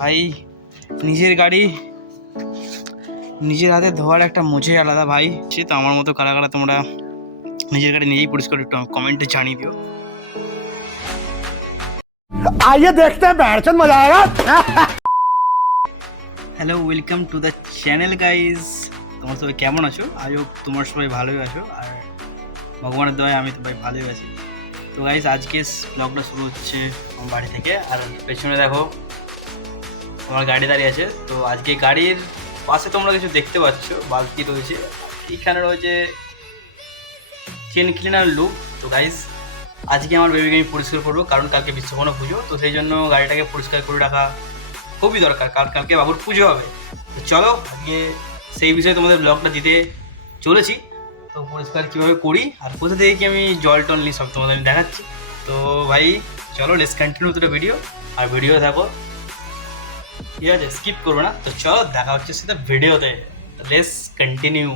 ভাই নিজের গাড়ি নিজের হাতে ধোয়ার একটা মজাই আলাদা ভাই। সে তো আমার মতো কারা কারা তোমরা নিজের গাড়ি নিজেই পরিষ্কার একটু কমেন্টে জানিয়ে দিও। আইয়ে দেখতে বেড়ছেন মজা hello welcome to the channel guys তোমার সবাই কেমন আছো? আজও তোমার সবাই ভালোই আছো। আর ভগবানের দয়ায় আমি তো ভাই ভালোই আছি। তো গাইজ আজকে ব্লগটা শুরু হচ্ছে আমার বাড়ি থেকে। আর পেছনে দেখো আমার গাড়ি দাঁড়িয়ে আছে। তো আজকে গাড়ির পাশে তোমরা কিছু দেখতে পাচ্ছ, বালতি রয়েছে। এইখানে রয়েছে চেন ক্লিনার লুক তো গাইজ আজকে আমার বেবিকে আমি পরিষ্কার করব, কারণ কালকে বিশ্বকর্মা পুজো। তো সেই জন্য গাড়িটাকে পরিষ্কার করে রাখা খুবই দরকার কারণ কালকে বাবুর পুজো হবে। তো চলো, আজকে সেই বিষয়ে তোমাদের ব্লগটা দিতে চলেছি। তো পরিষ্কার কীভাবে করি, আর কোথা থেকে কি আমি জল টল নিই, সব তোমাদের আমি দেখাচ্ছি। তো ভাই, চলো লেস কন্টিনিউ দুটো ভিডিও আর ভিডিও দেখো ঠিক আছে স্কিপ করব না। তো চলো, দেখা হচ্ছে সেটা ভিডিওতে লেস কন্টিনিউ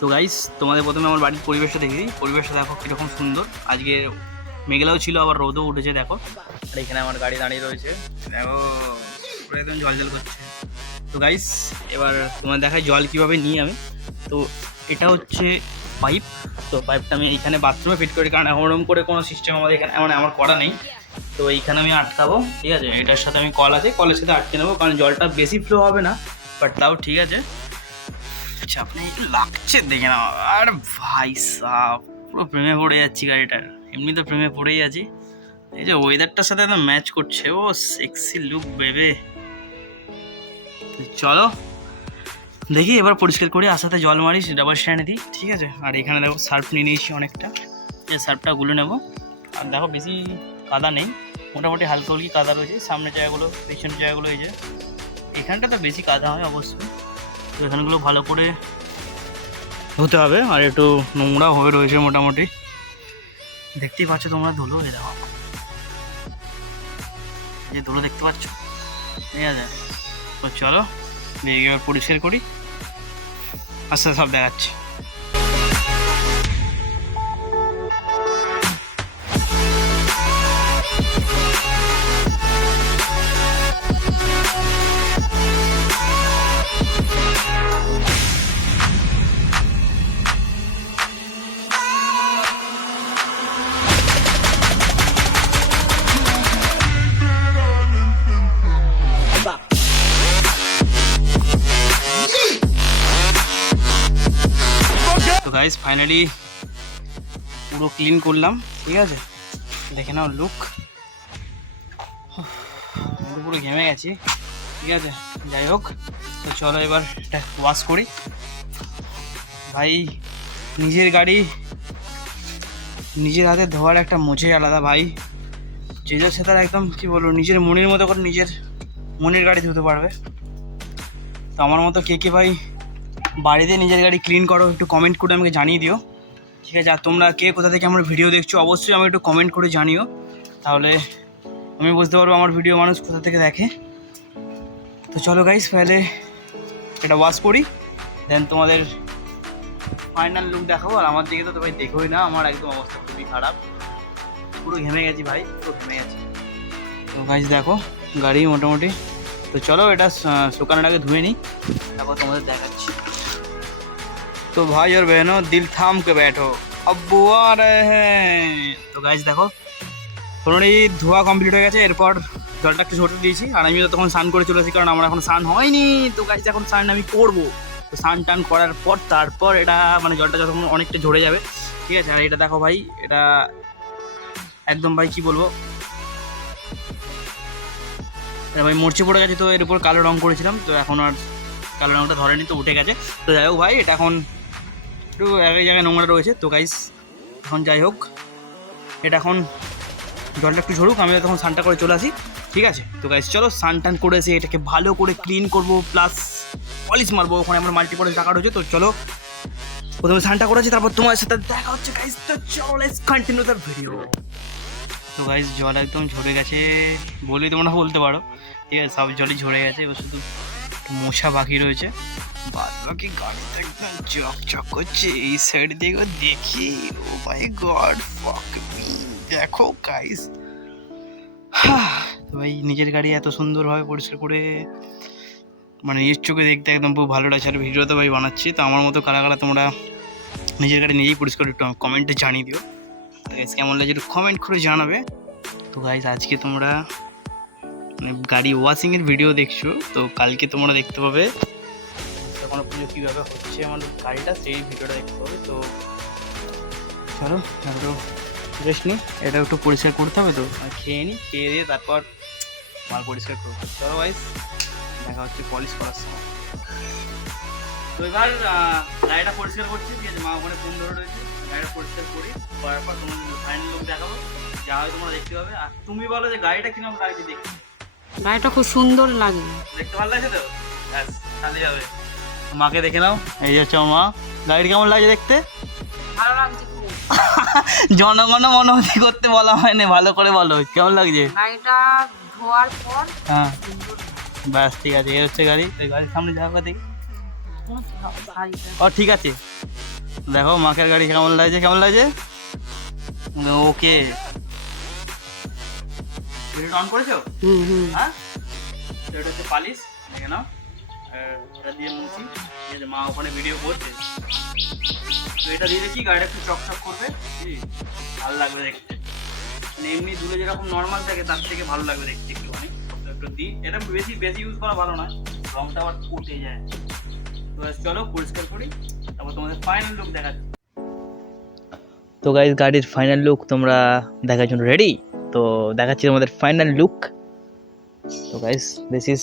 তো গাইস তোমাদের প্রথমে আমার বাড়ির পরিবেশটা দেখে পরিবেশটা দেখো কীরকম সুন্দর। আজকে মেঘলাও ছিল, আবার রোদও উঠেছে, দেখো। আর এখানে আমার গাড়ি দাঁড়িয়ে রয়েছে। দেখো একদম জল জল করছে। তো গাইস এবার তোমার দেখায় জল কীভাবে নিই আমি। তো এটা হচ্ছে পাইপ তো পাইপটা আমি এখানে বাথরুমে ফিট করি, কারণ ওরকম করে কোনো সিস্টেম আমাদের এখানে মানে আমার করা নেই। তো এইখানে আমি আটকাবো, ঠিক আছে? এটার সাথে আমি কল আছে, কলের সাথে আটকে নেব, কারণ জলটা বেশি ফ্লো হবে না বাট তাও ঠিক আছে। আচ্ছা আপনি একটু লাগছে দেখে না আর ভাই সাহ পুরো প্রেমে পড়ে যাচ্ছি গাড়িটার। এমনি তো প্রেমে পড়েই আছি। এই যে ওয়েদারটার সাথে একদম ম্যাচ করছে, ও সেক্সি লুক বেবে চলো, দেখি এবার পরিষ্কার করে আসাতে জল মারিস ডাবল স্ট্যান্ডে দিই ঠিক আছে? আর এখানে দেখো, সার্ফ নিয়ে নিয়েছি অনেকটা। সার্ফটা গুলে নেব। আর দেখো, বেশি কাদা নেই। মোটামুটি হালকা হলকি কাদা রয়েছে। সামনের জায়গাগুলো, পেছনের জায়গাগুলো এই যে, এখানটা তো বেশি কাদা হয় অবশ্যই তো এখানগুলো ভালো করে ধুতে হবে। আর একটু নোংরা হয়ে রয়েছে মোটামুটি। দেখতেই পাচ্ছ তোমরা ধুলো? এই দেখো। যে ধুলো দেখতে পাচ্ছ? ঠিক আছে তো চলো দেখি এবার পরিষ্কার করি। আস্তে আস্তে সব দেখাচ্ছি। তো গাইজ ফাইনালি পুরো ক্লিন করলাম, ঠিক আছে? দেখে নাও লুক পুরো ঘেমে গেছি, ঠিক আছে? যাই হোক, তো চলো এবার এটা ওয়াশ করি। ভাই, নিজের গাড়ি নিজের হাতে ধোয়ার একটা মজাই আলাদা ভাই। যে যার সে তার একদম কী বলব, নিজের মনের মতো করে নিজের মনের গাড়ি ধুতে পারবে। তো আমার মতো কে কে ভাই বাড়িতে নিজের গাড়ি ক্লিন করো, একটু কমেন্ট করে আমাকে জানিয়ে দিও। ঠিক আছে, আর তোমরা কে কোথা থেকে আমার ভিডিও দেখছ, অবশ্যই আমাকে একটু কমেন্ট করে জানিও। তাহলে আমি বুঝতে পারব আমার ভিডিও মানুষ কোথা থেকে দেখে। তো চলো গাইস তাহলে এটা ওয়াশ করি দেন তোমাদের ফাইনাল লুক দেখাবো। আর আমার দিকে তো ভাই দেখোই না, আমার একদম অবস্থা খুবই খারাপ। পুরো ঘেমে গেছি ভাই, পুরো ঘেমে গেছি। তো গাইস দেখো, গাড়ি মোটামুটি। তো চলো এটা শুকানোর আগে ধুয়ে নিই, তারপর তোমাদের দেখাচ্ছি। तो भाई और बहनों दिल थाम के बैठो अब्बू आ रहे हैं তো গাইজ দেখো পুরোটাই ধোয়া কমপ্লিট হয়ে গেছে এরপর জলটা একটু ঝরতে দিয়েছি আর আমি তো তখন স্নান করে চলেছি কারণ আমার এখন স্নান হয়নি তো গাইজ এখন স্নান আমি করবো তো স্নান টান করার পর তারপর এটা মানে জলটা যতক্ষণ অনেকটা ঝরে যাবে ঠিক আছে আর এটা দেখো ভাই এটা একদম ভাই কি বলবো এটা ভাই মরচে পড়ে গেছে তো এর উপর কালো রং করেছিলাম তো এখন আর কালো রংটা ধরেনি তো উঠে গেছে তো যাই হোক ভাই এটা এখন একটু এক জায়গায় নোংরা রয়েছে। তো গাইস এখন যাই হোক, এটা এখন জলটা একটু ঝরুক আমি তখন স্নানটা করে চলে আসি, ঠিক আছে? তো গাইস চলো স্নান টান করে এসে এটাকে ভালো করে ক্লিন করব প্লাস পলিশ মারবো, ওখানে আমার মাল্টিপলিশ রাখা রয়েছে, তো চলো প্রথমে স্নানটা করেছি তারপর তোমার সাথে দেখা হচ্ছে গাইস তো চলো লেটস কন্টিনিউ দ্য ভিডিও তো গাইস জল একদম ঝরে গেছে, বলেই তোমরা বলতে পারো, ঠিক আছে? সব জলই ঝরে গেছে, এবার শুধু মশা বাকি রয়েছে। বাদ বাকি গাড়িটা একদম চকচক করছে এই সাইড দিকে দেখি। Oh my god fuck me দেখো গাইস ভাই নিজের গাড়ি এত সুন্দরভাবে পরিষ্কার করে মানে নিজের চোখে দেখতে একদম খুব ভালো লাগছে। আর ভিডিও তো ভাই বানাচ্ছি তো আমার মতো কারা কারা তোমরা নিজের গাড়ি নিজেই পরিষ্কার একটু কমেন্টে জানিয়ে দিও। তো guys, কেমন লাগছে একটু কমেন্ট করে জানাবে। তো গাইজ আজকে তোমরা মানে গাড়ি ওয়াশিংয়ের ভিডিও দেখছ তো কালকে তোমরা দেখতে পাবে কোনো পুজো কীভাবে হচ্ছে আমার গাড়িটা সেই ভিডিওটা দেখতে পাবে তো চলো একটু রেস্ট নিই। এটা একটু পরিষ্কার করতে হবে তো? খেয়ে নিই খেয়ে দিয়ে তারপর মাল পরিষ্কার করব। চলো ভাইস দেখা হচ্ছে পলিশ করার সময়। তো এবার গাড়িটা পরিষ্কার করছি ঠিক আছে? মা ওখানে ফোন ধরে রয়েছে। গাড়িটা পরিষ্কার করি করার পর তোমার ফাইনাল লোক দেখাবো। যা হয় তোমরা দেখতে পাবে। আর তুমি বলো যে গাড়িটা কীরকম লাগছে দেখতে। গাড়িটা খুব সুন্দর লাগে দেখতে ভালো লাগছে তো? ব্যাস তাহলে হবে মাকে দেখে নাও। এই হচ্ছে আমার মা গাড়ি কেমন লাগছে দেখতে? ভালো লাগছে জনগণ মনোমতি করতে বলা হয়নি ভালো করে বলো কেমন লাগছে? গাড়িটা ধোয়ার পর হ্যাঁ। ব্যাস ঠিক আছে এই হচ্ছে গাড়ি এই গাড়ির সামনে যাওয়া দেখি ও ঠিক আছে। দেখো মাকের গাড়ি কেমন লাগছে কেমন লাগছে? ওকে। অন করেছ? হুম হুম। হ্যাঁ? এটা হচ্ছে পালিশ? এটা দিয়ে মুছি যে মা ওখানে ভিডিও করছে। তো এটা দিয়ে কি গাড়িটা একটু চকচক করবে ভালো লাগবে দেখতে। মানে এমনি দূরে যেরকম নর্মাল থাকে, তার থেকে ভালো লাগবে দেখতে একটুখানি। তো একটু দিই এটা বেশি বেশি ইউজ করা ভালো নয়, রংটা আবার উঠে যায়। তো চলো, পরিষ্কার করি, তারপর তোমাদের ফাইনাল লুক দেখাচ্ছি। তো গাইজ গাড়ির ফাইনাল লুক তোমরা দেখার জন্য রেডি তো দেখাচ্ছি তোমাদের ফাইনাল লুক তো গাইস দিস ইজ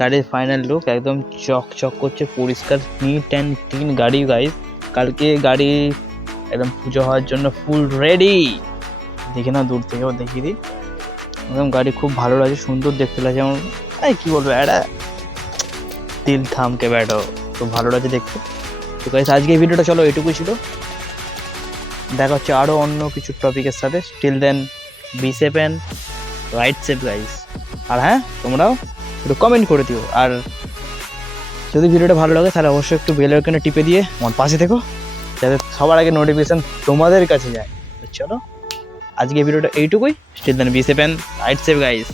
গাড়ির ফাইনাল লুক একদম চক চক করছে, পরিষ্কার নিট অ্যান্ড ক্লিন গাড়ি গাইস কালকে গাড়ি একদম পুজো হওয়ার জন্য ফুল রেডি দেখে না, দূর থেকেও দেখিয়ে দিই একদম গাড়ি খুব ভালো লাগছে, সুন্দর দেখতে লাগছে আমার। এই কী বলব এটা তিল থামকে ব্যাটো খুব ভালো লাগছে দেখতে। তো গাইস আজকে ভিডিওটা চলো, এটুকুই ছিল। দেখা হচ্ছে আরও অন্য কিছু টপিকের সাথে। Still then be safe and ride safe guys আর হ্যাঁ তোমরাও একটু কমেন্ট করে দিও। আর যদি ভিডিওটা ভালো লাগে, তাহলে অবশ্যই একটু বেল আইকনে টিপে দিয়ে আমার পাশে থেকো, যাতে সবার আগে নোটিফিকেশান তোমাদের কাছে যায়। চলো, আজকে ভিডিওটা এইটুকুই। Still then be safe and ride safe guys